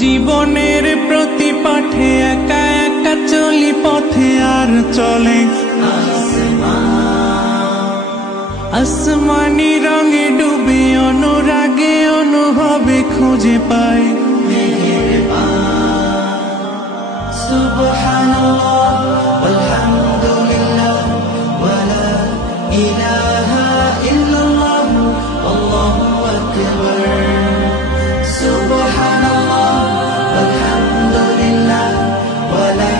জীবনের প্রতি পাঠে একা একা চলি পথে আর চলে আসমানি রঙে ডুবে অনুরাগে অনুভবে খুঁজে পাই সুবহানাল্লাহ আলহামদুলিল্লাহ ওয়ালা ইলাহা ইল্লাল্লাহ আল্লাহু আকবার সুবহানাল্লাহ আলহামদুলিল্লাহ ওয়ালা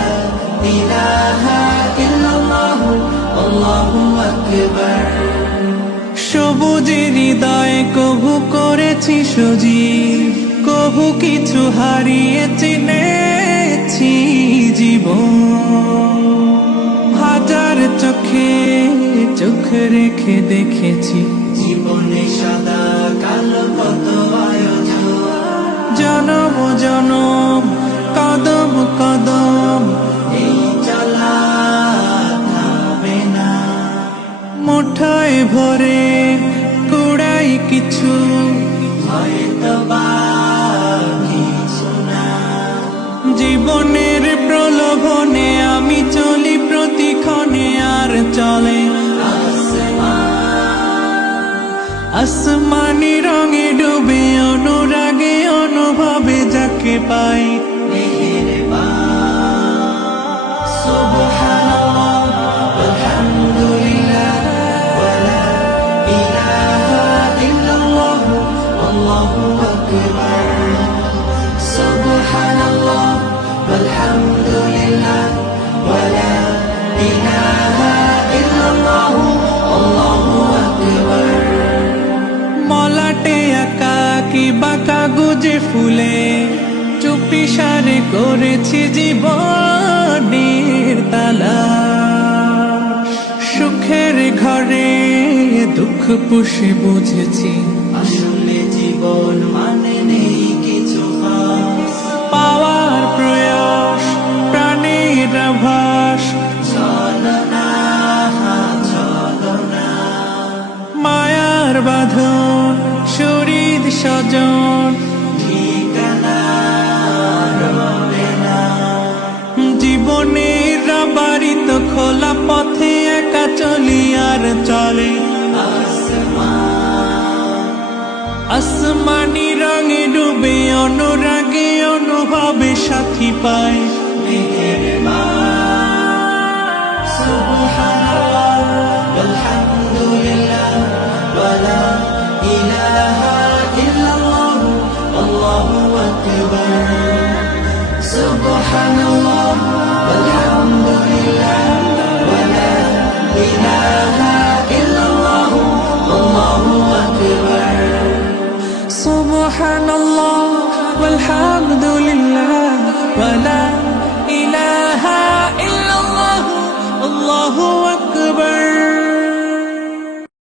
ইলাহা ইল্লাল্লাহ আল্লাহু আকবার সবুজের হৃদয়ে কভু করেছি সজীব কভু কিছু হারিয়ে চিনেছি জীবন হাজার চোখে চোখ রেখে দেখেছি জীবনে সাদা কালো কত আয়োজন জনম জনম কদম কদম এই চলা থামবে না মুঠোয় ভরে কুড়াই কিছু হয়তো বা কিছু না জীবনের প্রলোভনে আমি চলি প্রতিক্ষণে আর চলে আসমানি রঙে ডুবে অনুরাগে অনুভবে যাকে পাই সুবহানাল্লাহ আলহামদুলিল্লাহ ওয়ালা ইলাহা ইল্লাল্লাহ আল্লাহু আকবার মলাটে একাকী বাঁকা গুজে ফুলে চুপি সারে করেছি জীবনের তালাশ সুখের ঘরে দুঃখ পুষে বুঝেছি আসলে জীবন মানে নেই কিছু পাওয়ার প্রয়াস প্রাণের আভাস চলো না মায়ার বাঁধন শরীর স্বজন ঠিকানা রবে না জীবনের বাড়িত খোলা পথে একা চলি আর চলে আসমানি রঙে ডুবে অনুরাগে অনুভবে সাথী পাই সুবহানাল্লাহ আলহামদুলিল্লাহ ওয়ালা ইলাহা ইল্লাল্লাহ আল্লাহু আকবার সুবহানাল্লাহ আলহামদুলিল্লাহ ওয়ালা ইলাহা ইল্লাল্লাহ আল্লাহু আকবার সুবহানাল্লাহ ওয়ালহামদুলিল্লাহ ওয়ালা